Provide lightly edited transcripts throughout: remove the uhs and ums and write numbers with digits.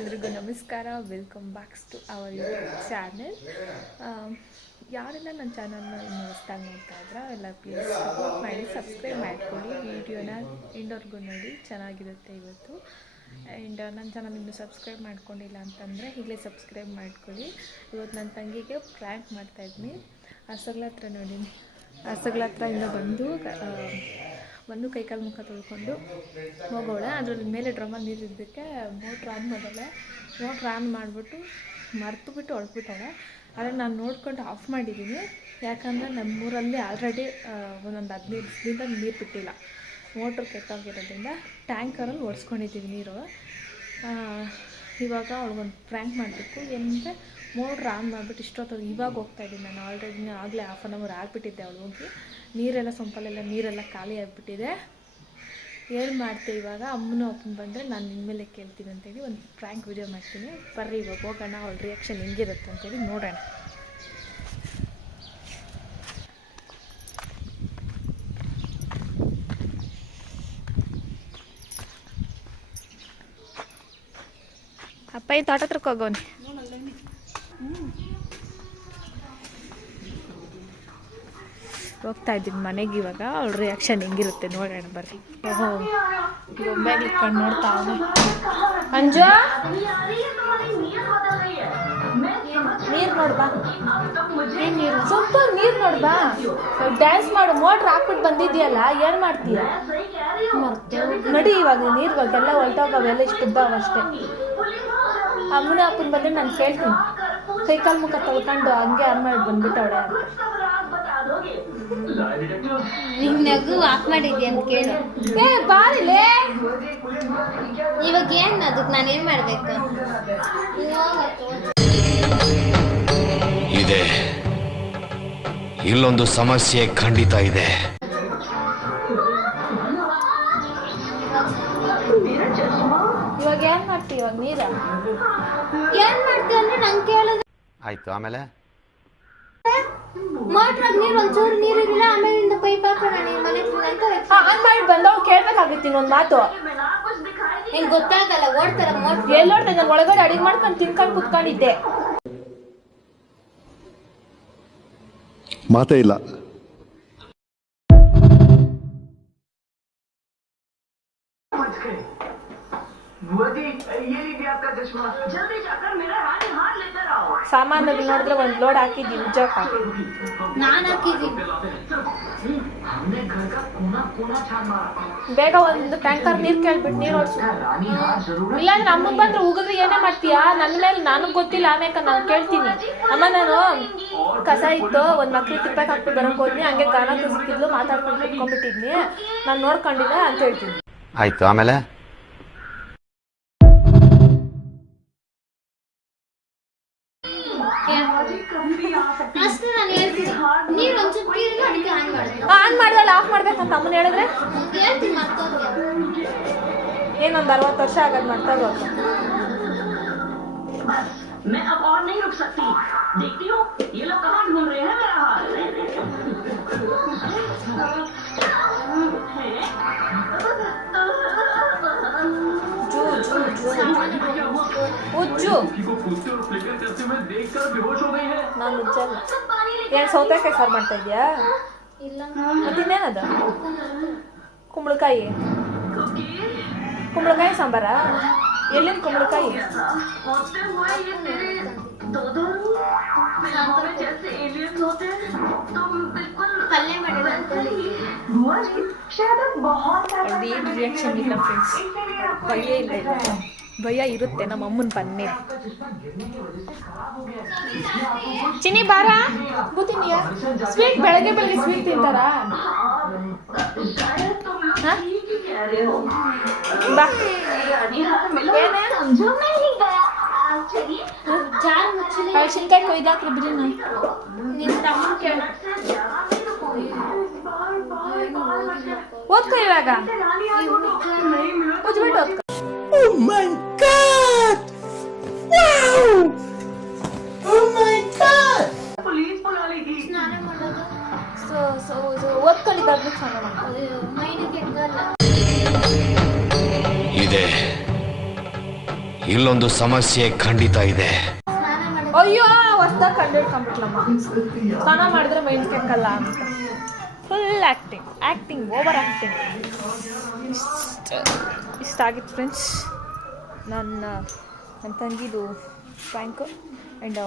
ಎಲ್ರಿಗೂ ನಮಸ್ಕಾರ. Welcome backs to our YouTube channel. ಯಾರೆಲ್ಲ ನನ್ನ ಚಾನಲ್ನ ಇನ್ನು ಹೊಸ್ದಾಗಿ ನೋಡ್ತಾ ಇದ್ರೆ ಎಲ್ಲ ಪ್ಲೀಸ್ ಸಪೋರ್ಟ್ ಮಾಡಿ, ಸಬ್ಸ್ಕ್ರೈಬ್ ಮಾಡ್ಕೊಳ್ಳಿ. ವಿಡಿಯೋನ ಎಂಡವರೆಗೂ ನೋಡಿ, ಚೆನ್ನಾಗಿರುತ್ತೆ ಇವತ್ತು. ಆ್ಯಂಡ್ ನನ್ನ ಚಾನಲ್ ಇನ್ನೂ ಸಬ್ಸ್ಕ್ರೈಬ್ ಮಾಡ್ಕೊಂಡಿಲ್ಲ ಅಂತಂದರೆ ಈಗಲೇ ಸಬ್ಸ್ಕ್ರೈಬ್ ಮಾಡ್ಕೊಳ್ಳಿ. ಇವತ್ತು ನನ್ನ ತಂಗಿಗೆ ಪ್ರ್ಯಾಂಕ್ ಮಾಡ್ತಾಯಿದ್ದೀನಿ. ಹಸುಗಳ ಹತ್ರ ನೋಡೀನಿ, ಹಸುಗಳ ಹತ್ರ ಇಂದ ಬಂದು ಕೈಕಾಲು ಮುಖ ತೊಳ್ಕೊಂಡು ಹೋಗೋಳೆ. ಅದರಲ್ಲಿ ಮೇಲೆ ಡ್ರಮ್ಮಲ್ಲಿ ನೀರಿದ್ದಕ್ಕೆ ಮೋಟ್ರ್ ಆನ್ ಮಾಡಲ್ಲ. ಮೋಟ್ರ್ ಆನ್ ಮಾಡಿಬಿಟ್ಟು ಮರ್ತುಬಿಟ್ಟು ಹೊಳ್ಬಿಟ್ಟವೆ. ಆದರೆ ನಾನು ನೋಡ್ಕೊಂಡು ಆಫ್ ಮಾಡಿದ್ದೀನಿ. ಯಾಕಂದರೆ ನಮ್ಮೂರಲ್ಲಿ ಆಲ್ರೆಡಿ ಒಂದೊಂದು 15 ದಿನದಿಂದ ನೀರು ಬಿಟ್ಟಿಲ್ಲ. ಮೋಟ್ರ್ ಕೆಟ್ಟೋಗಿರೋದ್ರಿಂದ ಟ್ಯಾಂಕರಲ್ಲಿ ಓಡಿಸ್ಕೊಂಡಿದ್ದೀವಿ ನೀರು. ಇವಾಗ ಅವ್ಳಿಗೊಂದು ಪ್ರ್ಯಾಂಕ್ ಮಾಡಬೇಕು. ಏನಂದರೆ ಮೋಟ್ರ್ ಆನ್ ಮಾಡಿಬಿಟ್ಟು ಇಷ್ಟೊತ್ತು ಇವಾಗ ಹೋಗ್ತಾಯಿದ್ದೀನಿ ನಾನು. ಆಲ್ರೆಡಿ ಆಗಲೇ 1/2 hour ಆಗಿಬಿಟ್ಟಿದ್ದೆ. ಅವಳು ಹೋಗಿ ನೀರೆಲ್ಲ ಸೊಂಪಲ್ಲೆಲ್ಲ ನೀರೆಲ್ಲ ಖಾಲಿ ಆಗಿಬಿಟ್ಟಿದೆ. ಏನು ಮಾಡ್ತೆ ಇವಾಗ? ಅಮ್ಮನೂ ಅಪ್ಪನ ಬಂದರೆ ನಾನು ನಿನ್ಮೇಲೆ ಕೇಳ್ತೀನಿ ಅಂತೇಳಿ ಒಂದು ಪ್ರ್ಯಾಂಕ್ ವಿಡಿಯೋ ಮಾಡ್ತೀನಿ. ಬರ್ರಿ ಇವಾಗ ಹೋಗೋಣ, ಅವಳ ರಿಯಾಕ್ಷನ್ ಹೆಂಗಿರುತ್ತೆ ಅಂತೇಳಿ ನೋಡೋಣ. ಅಪ್ಪ ಈ ತೋಟ ಹತ್ರಕ್ಕೆ ಹೋಗೋನಿ. ಹೋಗ್ತಾ ಇದ್ದೀನಿ ಮನೆಗೆ. ಇವಾಗ ಅವ್ಳ ರಿಯಾಕ್ಷನ್ ಹೆಂಗಿರುತ್ತೆ ನೋಡೋಣ ಬರ್ರಿ. ಓಹೋ, ಗೊಂಬೆಗೆ ಇಟ್ಕೊಂಡು ನೋಡ್ತಾ ಅಂಜು, ನೀರು ನೋಡ್ಬಾ, ನೀರು ಸ್ವಲ್ಪ ನೀರು ನೋಡ್ಬಾ, ಡ್ಯಾನ್ಸ್ ಮಾಡು. ಮೋಟ್ರ್ ಹಾಕ್ಬಿಟ್ಟು ಬಂದಿದ್ಯಲ್ಲ, ಏನು ಮಾಡ್ತೀಯ? ನಡಿ ಇವಾಗ ನೀರು ಇವಾಗೆಲ್ಲ ಹೊಲ್ಟೋಗವೆಲ್ಲ ಇಷ್ಟು ಇದ್ದಾವ ಅಷ್ಟೇ. ಅಮ್ಮನ ಅಪ್ಪನ ಬಂದರೆ ನಾನು ಕೇಳ್ತೀನಿ. ಕೈಕಾಲು ಮುಖ ತೊಳ್ಕೊಂಡು ಹಂಗೆ ಆನ್ ಮಾಡಿ ಬಂದ್ಬಿಟ್ಟವಳೆ ಅಂತ. ನಿಂಗೆ ನಗು ಆಫ್ ಮಾಡಿದ್ಯಾ ಅಂತ ಕೇಳು. ಏ ಬಾರಿಲೇ, ಇವಾಗ ಏನು ಅದಕ್ಕೆ ನಾನೇನು ಮಾಡಬೇಕು? ಇದೆ, ಇಲ್ಲೊಂದು ಸಮಸ್ಯೆ ಖಂಡಿತ ಇದೆ. ಇವಾಗ ಏನು ಮಾಡ್ತೀವಿ? ಇವಾಗ ನೀರ ಏನು ಮಾಡ್ತೀವಿ ಅಂದ್ರೆ ನಂಗೆ ಕೇಳೋದು ಆಯ್ತು. ಆಮೇಲೆ ಮೋಟ್ರಾಗ ನೀರು ಒಂಚೂರು ನೀರಿರಲಿಲ್ಲ. ಆಮೇಲಿಂದ ಪೈಪ್ ಹಾಕೋಣ ನೀನು ಮನೆ ಅಂತ ಆನ್ ಮಾಡಿ ಬಂದವ್ ಕೇಳ್ಬೇಕಾಗಿತ್ತು ಒಂದು ಮಾತು. ನಿಂಗೆ ಗೊತ್ತಾಗಲ್ಲ, ಓಡ್ತಾರ ಮೋಟ್ರ್. ಎಲ್ಲೋಡ್ದೆ ನಾನು ಒಳಗಡೆ ಅಡಿಗೆ ಮಾಡ್ಕೊಂಡು ತಿನ್ಕೊಂಡು ಕುತ್ಕೊಂಡಿದ್ದೆ. ಮಾತೇ ಇಲ್ಲ. ಸಾಮಾನಲ್ಲಿ ನೋಡಿದ್ರೆ ಒಂದು ಲೋಡ್ ಹಾಕಿದ್ವಿ. ನಿಜಕ್ಕ ನಾನು ಹಾಕಿದ್ದೀನಿ. ಬೇಗ ಒಂದು ಟ್ಯಾಂಕರ್ ನೀರು ಕೇಳ್ಬಿಟ್ಟು ನೀರು ಓಡಿಸು. ಇಲ್ಲಾಂದ್ರೆ ಅಮ್ಮನ್ ಬಂದ್ರೆ ಉಗಿದ್ರೆ ಏನೇ ಮಾಡ್ತೀಯಾ? ನನ್ನ ಮೇಲೆ ನನಗೆ ಗೊತ್ತಿಲ್ಲ. ಆಮೇಲೆ ನಾನು ಕೇಳ್ತೀನಿ. ಅಮ್ಮ, ನಾನು ಕಸ ಇತ್ತು, ಒಂದು ಮಕ್ಳು ತಿಪ್ಪಕ್ಕೆ ಹಾಕ್ಬಿಟ್ಟು ಬರೋಕೆ ಹೋದ್ನಿ, ಹಂಗೆ ಗಾನ ಕುಸಿತಿದ್ಲು, ಮಾತಾಡ್ಕೊಂಡು ಕುತ್ಕೊಂಡ್ಬಿಟ್ಟಿದ್ನಿ, ನಾನು ನೋಡ್ಕೊಂಡಿಲ್ಲ ಅಂತ ಹೇಳ್ತೀನಿ. ಆಯ್ತು. ಆಮೇಲೆ ಅಷ್ಟು ನಾನು ಹೇಳ್ತೀನಿ. ನೀರು ಒಂಚೂರು ನೀರಿಲ್ಲ, ಅದಕ್ಕೆ ಆನ್ ಮಾಡಿದೆ. ಆನ್ ಮಾಡ್ದಲ್ಲ ಆಫ್ ಮಾಡ್ಬೇಕಂತ ಅಮ್ಮನ ಹೇಳಿದ್ರೆ ಹೇಳ್ತೀನಿ ಮರ್ತೋದ್ಯ. ಏನೊಂದು 60 ವರ್ಷ ಆಗೋದು ಮಾಡ್ತಾರೋ. मैं अब और नहीं रुक सकती। देखती हूँ ये लोग कहाँ ढूंढ रहे हैं मेरा हाल। ಉಜ್ಜು ನಾನು ಉಜ್ಜಲ್ಲ. ಏನು ಸೌತೆಕಾಯಿ ಸಾರು ಮಾಡ್ತಾ ಇದೆಯಾ? ಇಲ್ಲ, ಮತ್ತಿನ್ನೇನದು? ಕುಂಬಳಕಾಯಿ ಸಾಂಬಾರ? ಎಲ್ಲಿನ ಕುಂಬಳಕಾಯಿ? ಪಲ್ಯ ಮಾಡಿದ್ರೆ ಏನು ರಿಯಾಕ್ಷನ್ ಇಲ್ಲ ಫ್ರೆಂಡ್ಸ್. ಭಯ ಇಲ್ಲ, ಭಯ ಇರುತ್ತೆ ನಮ್ಮ ಅಮ್ಮನ ಬನ್ನಿ. ಚಿನ್ನಿ ಬಾರ, ಕೂತಿನಿಯ ಸ್ವೀಟ್ ಬೆಳಗ್ಗೆ ಸ್ವೀಟ್ ತಿಂತಾರಾ? ಬಾ. ಶಿನ್ಕಾಯಿ ಕೊಯ್ದಾಕ್ರಿ ಬಿಡಿ. ನಿನ್ನ ತಮ್ಮ ಕೇಳ. ಓದ್ಕೊ ಇವಾಗ, ಉಜ್ಬಿಟ್ಟು ಓದ್ಕೊ. Oh my God! Wow! Oh my God! Police बुला लेगी। ಸ್ನಾನ ಮಾಡೋದು ಓದ್ಕೊಂಡಿದ್ದಾದ್ರೂ ಸ್ನಾನ ಮಾಡ್ತಾರೆ. ಮೈನಿಗೆ ಎದ್ದಲ್ಲ. ಇದೆ, ಇಲ್ಲೊಂದು ಸಮಸ್ಯೆ ಖಂಡಿತ ಇದೆ. ಅಯ್ಯೋ ಹೊಸ್ದಾಗಿ ಕಂಡಿಡ್ಕೊಂಡ್ಬಿಟ್ಲಮ್ಮ. ಸ್ನಾನ ಮಾಡಿದ್ರೆ ಮೈಂಡ್ ಕೆಕ್ಕಲ್ಲ ಅಂತ ಫುಲ್ ಆ್ಯಕ್ಟಿಂಗ್ ಓವರ್ ಆ್ಯಕ್ಟಿಂಗ್. ಇಷ್ಟಾಗಿತ್ತು ಫ್ರೆಂಡ್ಸ್ ನನ್ನ ತಂಗಿದು ಪ್ರ್ಯಾಂಕು. ಆ್ಯಂಡ್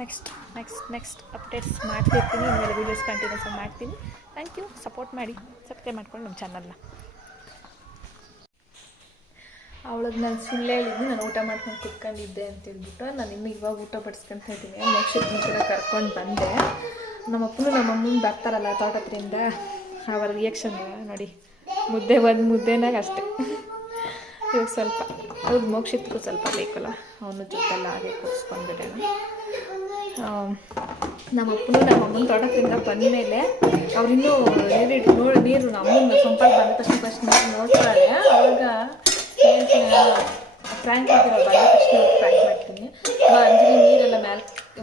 ನೆಕ್ಸ್ಟ್ ಅಪ್ಡೇಟ್ಸ್ ಮಾಡ್ತಿರ್ತೀನಿ. ಇನ್ಮೇಲೆ ವೀಡಿಯೋಸ್ ಕಂಟಿನ್ಯೂಸ್ ಆಗಿ ಮಾಡ್ತೀನಿ. Thank you. ಸಪೋರ್ಟ್ ಮಾಡಿ, ಸಬ್ಸ್ಕ್ರೈಬ್ ಮಾಡ್ಕೊಂಡು ನಮ್ಮ ಚಾನಲ್ನ. ಅವಳಿಗೆ ನಾನು ಸುಳ್ಳು ಹೇಳಿದ್ದು ನಾನು ಊಟ ಮಾಡ್ಕೊಂಡು ಕುತ್ಕೊಂಡಿದ್ದೆ ಅಂತೇಳ್ಬಿಟ್ಟು ನಾನು ಇನ್ನೂ ಇವಾಗ ಊಟ ಬಡಿಸ್ಕೊಂತ ಇದ್ದೀನಿ. ಮೋಕ್ಷಕ್ಕೆ ಕೂಡ ಕರ್ಕೊಂಡು ಬಂದೆ. ನಮ್ಮಪ್ಪನೂ ನಮ್ಮಮ್ಮನ ಬರ್ತಾರಲ್ಲ ತೋಟ ಹತ್ರಿಂದ, ಅವರ ರಿಯಾಕ್ಷನ್ ನೋಡಿ. ಮುದ್ದೆನಾಗ ಅಷ್ಟೆ. ಇವಾಗ ಸ್ವಲ್ಪ ಅದು ಮೋಕ್ಷಕ್ಕೂ ಸ್ವಲ್ಪ ಬೇಕಲ್ಲ, ಅವನು ಜೊತೆಲ್ಲ ಹಾಗೆ ಕೂರಿಸ್ಕೊಂಡ್ಬಿಟ್ಟೆ. ನಮ್ಮಪ್ಪನೂ ನಮ್ಮಮ್ಮನ ತೋಟ ಹತ್ರಿಂದ ಬಂದ ಮೇಲೆ ಅವ್ರಿನ್ನೂ ನೀರು ನಮ್ಮನ್ನ ಸಂಪಾಗಿ ಬಂದ ತಕ್ಷಣ ಫಸ್ಟ್ ನೋಡ್ತಾರೆ. ಅವಾಗ ಹೇಳ್ತೀನಿ ಫ್ರ್ಯಾಂಕ್ ಮಾಡ್ತೀರ, ಬಂದ ತಕ್ಷಣ ಫ್ರ್ಯಾಂಕ್ ಮಾಡ್ತೀನಿ. ಅಂಜಲಿ ನೀರೆಲ್ಲ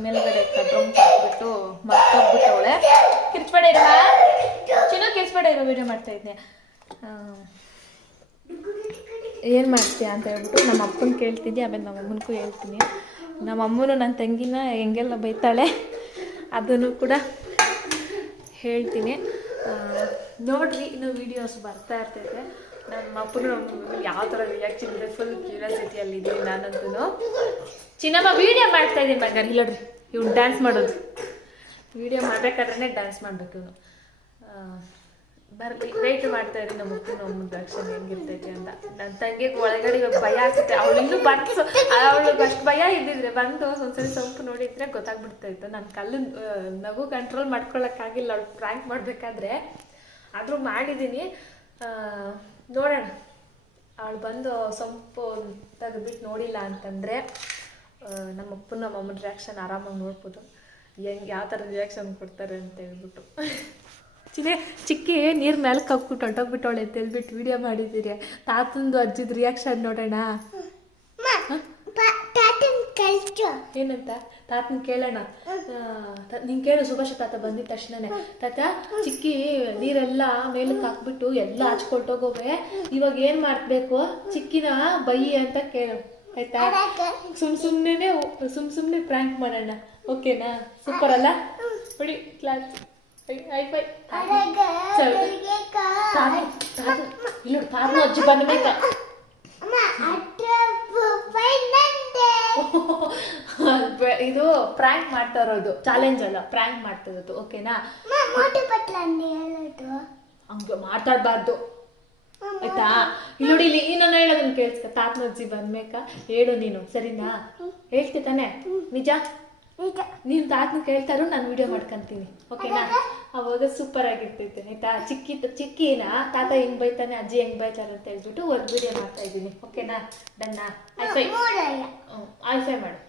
ಮೇಲ್ಗಡೆ ಡ್ರಮ್ ಹಾಕ್ಬಿಟ್ಟು ಮರ್ತೋಗ್ಬಿಟ್ಟು ಅವಳೆ ಕಿರ್ಚ್ಬೇಡ ಇರೋ ಚಿನ್ನ ಕಿರ್ಚ್ಬೇಡ ಇರೋ ವೀಡಿಯೋ ಮಾಡ್ತಾಯಿದ್ದೆ. ಏನು ಮಾಡ್ತೀಯ ಅಂತ ಹೇಳ್ಬಿಟ್ಟು ನಮ್ಮ ಅಪ್ಪನ ಕೇಳ್ತಿದ್ದೆ. ಆಮೇಲೆ ನಮ್ಮ ಅಮ್ಮನಿಗೂ ಹೇಳ್ತೀನಿ. ನಮ್ಮ ಅಮ್ಮನೂ ನನ್ನ ತಂಗಿನ ಹೆಂಗೆಲ್ಲ ಬೈತಾಳೆ ಅದನ್ನು ಕೂಡ ಹೇಳ್ತೀನಿ. ನೋಡಿರಿ, ಇನ್ನೂ ವೀಡಿಯೋಸ್ ಬರ್ತಾ ಇರ್ತೈತೆ. ನಮ್ಮ ಅಪ್ಪನ ಯಾವ ಥರ ರಿಯಾಕ್ಷನ್ ಇದೆ ಫುಲ್ ಕ್ಯೂರಿಯಾಸಿಟಿಯಲ್ಲಿದ್ದೀನಿ ನಾನಂತೂ. ಚಿನ್ನಮ್ಮ ವೀಡಿಯೋ ಮಾಡ್ತಾಯಿದ್ದೀನಿ ಬಂಗಾರ. ಇಲ್ಲೋಡ್ರಿ ಇವ್ನು ಡ್ಯಾನ್ಸ್ ಮಾಡೋದು. ವೀಡಿಯೋ ಮಾಡಬೇಕಾದ್ರೆ ಡ್ಯಾನ್ಸ್ ಮಾಡಬೇಕು ಇವನು. ಬರಲಿ ವೆಯ್ಟ್ ಮಾಡ್ತಾಯಿರಿ ನಮ್ಮ ಅಪ್ಪನ ಅಮ್ಮನ ರಿಯಾಕ್ಷನ್ ಹೆಂಗಿರ್ತೈತಿ ಅಂತ. ನನ್ನ ತಂಗಿಗೆ ಒಳಗಡೆ ಇವಾಗ ಭಯ ಆಗ್ತೈತೆ. ಅವಳಿನ್ನೂ ಬಂದು ಅವಳಿಗೆ ಅಷ್ಟು ಭಯ ಇದ್ದಿದ್ರೆ ಬಂದು ಒಂದ್ಸರಿ ಸೊಂಪು ನೋಡಿದ್ರೆ ಗೊತ್ತಾಗ್ಬಿಡ್ತಾಯಿತ್ತು. ನನ್ನ ಕಲ್ಲು ನಗು ಕಂಟ್ರೋಲ್ ಮಾಡ್ಕೊಳಕ್ಕಾಗಿಲ್ಲ ಅವಳು ಪ್ರ್ಯಾಂಕ್ ಮಾಡಬೇಕಾದ್ರೆ. ಆದರೂ ಮಾಡಿದ್ದೀನಿ. ನೋಡೋಣ, ಅವಳು ಬಂದು ಸೊಂಪು ತೆಗೆದ್ಬಿಟ್ಟು ನೋಡಿಲ್ಲ ಅಂತಂದರೆ ನಮ್ಮಪ್ಪನ ನಮ್ಮಮ್ಮನ ರಿಯಾಕ್ಷನ್ ಆರಾಮಾಗಿ ನೋಡ್ಬೋದು. ಯಾವ ಥರ ರಿಯಾಕ್ಷನ್ ಕೊಡ್ತಾರೆ ಅಂತ ಹೇಳ್ಬಿಟ್ಟು. ಚಿಕ್ಕಿ ನೀರು ಮೇಲೆ ಕಕ್ಬಿಟ್ಟು ಹೊಂಟೋಗ್ಬಿಟ್ಟವಳೆ ಅಂತ ಹೇಳ್ಬಿಟ್ಟು ವೀಡಿಯೋ ಮಾಡಿದ್ದೀರಿ. ತಾತಂದು ಅಜ್ಜಿದ ರಿಯಾಕ್ಷನ್ ನೋಡೋಣ. ಏನಂತ ತಾತನ ಕೇಳೋಣ. ನೀನು ಕೇಳು ಸುಭಾಷ ತಾತ ಬಂದಿದ್ದ ತಕ್ಷಣನೇ, ತಾತ ಚಿಕ್ಕಿ ನೀರೆಲ್ಲ ಮೇಲಕ್ಕೆ ಹಾಕ್ಬಿಟ್ಟು ಎಲ್ಲ ಹಚ್ಕೊಟ್ಟೋಗೋವೆ, ಇವಾಗ ಏನು ಮಾಡಬೇಕು ಚಿಕ್ಕಿನ ಬೈಯಿ ಅಂತ ಕೇಳು ಆಯ್ತಾ. ಸುಮ್ಮನೆ ಪ್ರ್ಯಾಂಕ್ ಮಾಡೋಣ, ಓಕೆನಾ? ಸೂಪರ್ ಅಲ್ಲ? ಬಿಡಿ ಕ್ಲಾಸ್ ಐಫೈ ಇಲ್ಲ ತಾನು ಅಜ್ಜಿ ಬಂದ ಇದು ಪ್ರ್ಯಾಂಕ್ ಮಾಡ್ತಾ ಇರೋದು, ಚಾಲೆಂಜ್ ಅಲ್ಲ, ಪ್ರ್ಯಾಂಕ್ ಮಾಡ್ತಾ ಇರೋದು, ಓಕೆನಾ? ಹಂಗೆ ಮಾತಾಡ್ಬಾರ್ದು ಆಯ್ತಾ. ಇಲ್ಲಿ ನೋಡಿ, ಇಲ್ಲಿ ನಾನು ಹೇಳೋದನ್ನ ಕೇಳಿಸ್ಕ. ತಾತನ ಅಜ್ಜಿ ಬಂದ್ಬೇಕ ಹೇಳು ನೀನು, ಸರಿನಾ? ಹೇಳ್ತಿ ತಾನೆ? ನಿಜ ನೀನು ತಾತನ ಕೇಳ್ತಾರು, ನಾನು ವಿಡಿಯೋ ಮಾಡ್ಕೊಂತೀನಿ, ಓಕೆನಾ? ಅವಾಗ ಸೂಪರ್ ಆಗಿರ್ತೈತೆ ಆಯ್ತಾ. ಚಿಕ್ಕಿನ ತಾತ ಹೆಂಗ್ ಬೈತಾನೆ, ಅಜ್ಜಿ ಹೆಂಗ್ ಬೈತಾರೆ ಅಂತ ಹೇಳ್ಬಿಟ್ಟು ಒಂದು ವಿಡಿಯೋ ಮಾಡ್ತಾ ಇದ್ದೀನಿ, ಓಕೆನಾ? ಡನ್ನಾ? ಐಫೈ ಐಫೈ ಮಾಡು.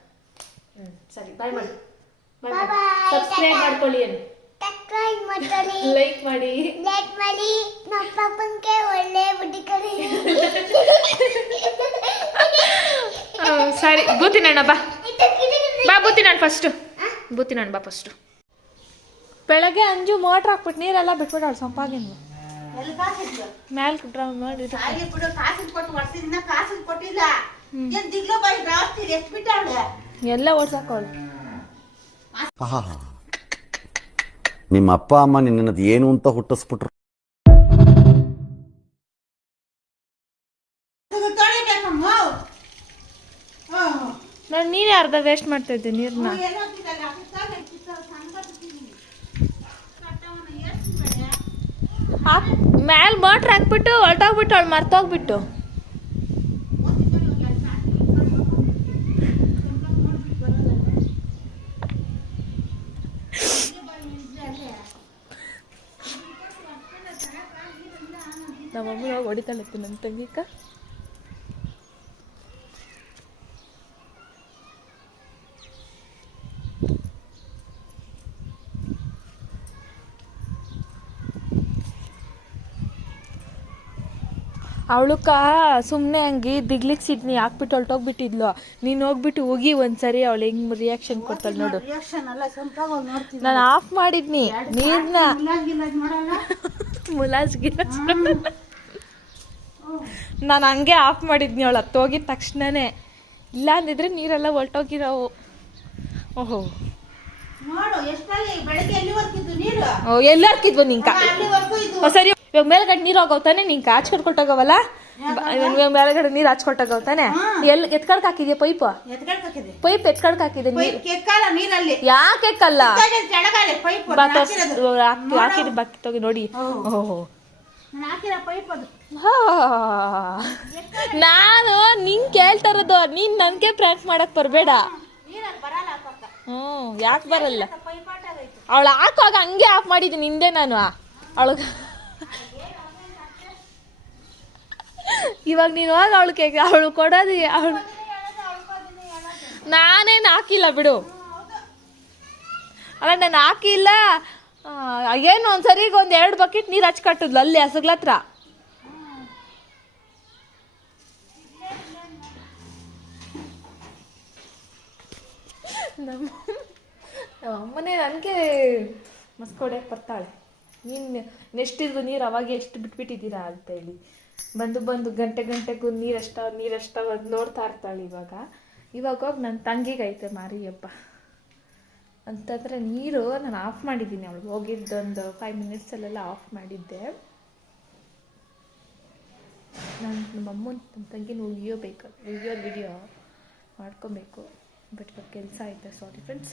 ಸರಿ, ಬಾಯ್ ಮಾಡಿ. ಸಬ್ಸ್ಕ್ರೈಬ್ ಮಾಡ್ಕೊಳ್ಳಿ, ಏನು ಲೈಕ್ ಮಾಡಿ. ಸರಿ, ಬೂತಿನಣ್ಣ ಬಾ ಬೂತಿನಣ್ಣ ಫಸ್ಟು. ಬೂತಿನಣ್ಣ ಬಾ ಫಸ್ಟು. ಬೆಳಗ್ಗೆ ಅಂಜು ಮೋಟ್ರ್ ಹಾಕ್ಬಿಟ್ಟು ನೀರೆಲ್ಲ ಬಿಟ್ಬಿಟ್ಟು ಅವಳು ಸಂಪಾಗಿನ ಮ್ಯಾಲ್ ಡ್ರಮ್ ಮಾಡಿ ಎಲ್ಲ ಓಡ್ಸಾಕವಳು. ನಿಮ್ಮ ಅಪ್ಪ ಅಮ್ಮ ನಿನ್ನದು ಏನು ಅಂತ ಹುಟ್ಟಿಸ್ಬಿಟ್ರು. ನಾನು ನೀನೇ ಅರ್ಧ ವೇಸ್ಟ್ ಮಾಡ್ತಾ ಇದ್ದೆ ನೀರನ್ನ. ಮ್ಯಾಲ್ ಮೋಟ್ರ್ ಹಾಕ್ಬಿಟ್ಟು ಹೊರಟೋಗ್ಬಿಟ್ಟು ಅವಳು ಮರ್ತೋಗ್ಬಿಟ್ಟು. ನಮ್ಮಮ್ಮ ಹೊಡಿತಾಳೆ ನನ್ನ ತಂಗಿಕ. ಅವಳಕ್ಕ ಸುಮ್ಮನೆ ಹಂಗೆ ದಿಗ್ಲಿಕ್ಕೆ ಸಿಡ್ನಿ ಹಾಕ್ಬಿಟ್ಟು ಹೊಲ್ಟೋಗ್ಬಿಟ್ಟಿದ್ಲು. ನೀನು ಹೋಗ್ಬಿಟ್ಟು ಹೋಗಿ ಒಂದ್ಸರಿ ಅವಳು ಹೆಂಗ್ ರಿಯಾಕ್ಷನ್ ಕೊಡ್ತಾಳೆ ನೋಡು. ನಾನು ಆಫ್ ಮಾಡಿದ್ನಿ ನೀರ್ನ. ಮುಲಾಜ್ ಗಿಲಾಜ್ ನಾನು ಹಂಗೆ ಆಫ್ ಮಾಡಿದ್ನಿ. ಅವಳು ಹತ್ತೋಗಿದ ತಕ್ಷಣನೇ ಇಲ್ಲ ಅಂದಿದ್ರೆ ನೀರೆಲ್ಲ ಹೊರ್ಟೋಗಿರೋವು. ಓಹೋ ನೋಡು ಎಷ್ಟಾಗಿ ಬೆಳಗ್ಗೆ ಎಲ್ಲಿ ಬರ್ತಿದ್ದು ನೀರು ಎಲ್ಲ ಹಾಕಿದ್ವು ನಿಂಕ. ಅಲ್ಲಿವರೆಗೂ ಇದು ಸರಿ ಇವಾಗ ಮೇಲ್ಗಡೆ ನೀರು ಹೋಗವ್ತಾನೆ ನಿಂಕ ಹಾಚ್ಕೊಟ್ಕೊಟ್ಟೋಗವಲ್ಲ. ಇವಾಗ ಮೇಲ್ಗಡೆ ನೀರು ಹಾಚ್ಕೊಟ್ಟೋಗವ್ತಾನೆ. ಎಲ್ಲಿ ಎತ್ಕಡ್ಕ್ ಹಾಕಿದ್ಯಾ ಪೈಪ್? ಎತ್ಕೊಳ್ತಿದೆ ಪೈಪ್ ಎತ್ಕಡ್ಕ್ ಹಾಕಿದೆ ನೀರು. ಕೆಕ್ಕಲ್ಲ ನೀರಲ್ಲಿ ಯಾಕೆ ಕಲ್ಲ ಜಡಗಾಲಿ ಪೈಪ್ ಹಾಕಿದ್ ಬಾಕಿ ತಗಿ ನೋಡಿ. ಓಹೋ ಹಾಕಿರೋ ಪೈಪ್ ಅದು. ನಾನು ನಿಂಗೆ ಕೇಳ್ತಾ ಇರೋದು, ನೀನ್ ನನ್ಗೆ ಪ್ರ್ಯಾಂಕ್ ಮಾಡಕ್ ಬರ್ಬೇಡ. ನೀರಲ್ಲಿ ಬರಲ್ಲ ಪಕ್ಕ ಯಾಕೆ ಬರಲ್ಲ? ಪೈಪ್ ಆಟಾಗೈತೆ. ಅವಳು ಹಾಕುವಾಗ ಹಂಗೆ ಆಫ್ ಮಾಡಿದ್ದೀನಿ ಹಿಂದೆ ನಾನು ಅವಳಗ. ಇವಾಗ ನೀನು ಹೋಗ ಅವಳು ಕೊಡೋದು ಅವಳು. ನಾನೇನು ಹಾಕಿಲ್ಲ ಬಿಡು. ಅಲ್ಲ ನಾನು ಹಾಕಿಲ್ಲ. ಏನು ಒಂದ್ಸರಿ ಒಂದು 2 ಬಕೆಟ್ ನೀರು ಹಚ್ಕಟ್ಟಿದ್ಲು ಅಲ್ಲಿ ಹಸಗ್ಲತ್ರ. ನಮ್ಮ ಅಮ್ಮನೇ ನನಗೆ ಮಸ್ಕೊಡಕ್ಕೆ ಬರ್ತಾಳೆ. ನೀನು ನೆಷ್ಟಿದ್ರು ನೀರು ಅವಾಗ ಎಷ್ಟು ಬಿಟ್ಬಿಟ್ಟಿದ್ದೀರಾ ಅಂತೇಳಿ ಬಂದು ಗಂಟೆಗೂ ನೀರಷ್ಟ ಒಂದು ನೋಡ್ತಾ ಇರ್ತಾಳೆ. ಇವಾಗ ಹೋಗಿ ನನ್ನ ತಂಗಿಗೈತೆ ಮಾರಿಯಪ್ಪ ಅಂತಂದರೆ ನೀರು ನಾನು ಆಫ್ ಮಾಡಿದ್ದೀನಿ. ಅವಳು ಹೋಗಿದ್ದೊಂದು 5 ಮಿನಿಟ್ಸಲ್ಲೆಲ್ಲ ಆಫ್ ಮಾಡಿದ್ದೆ. ನಾನು ನಮ್ಮಮ್ಮನ ನಮ್ಮ ತಂಗಿನ ಉಗಿಯೋದು ವಿಡಿಯೋ ಮಾಡ್ಕೊಬೇಕು. ಬಟ್ ಇವಾಗ ಕೆಲಸ ಐತೆ. ಸಾರಿ ಫ್ರೆಂಡ್ಸ್,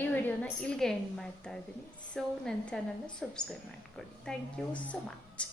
ಈ ವಿಡಿಯೋನ ಇಲ್ಲಿಗೆ ಎಂಡ್ ಮಾಡ್ತಾ ಇದ್ದೀನಿ. ಸೊ ನನ್ನ ಚಾನಲ್ನ ಸಬ್ಸ್ಕ್ರೈಬ್ ಮಾಡ್ಕೊಳ್ಳಿ. Thank you so much.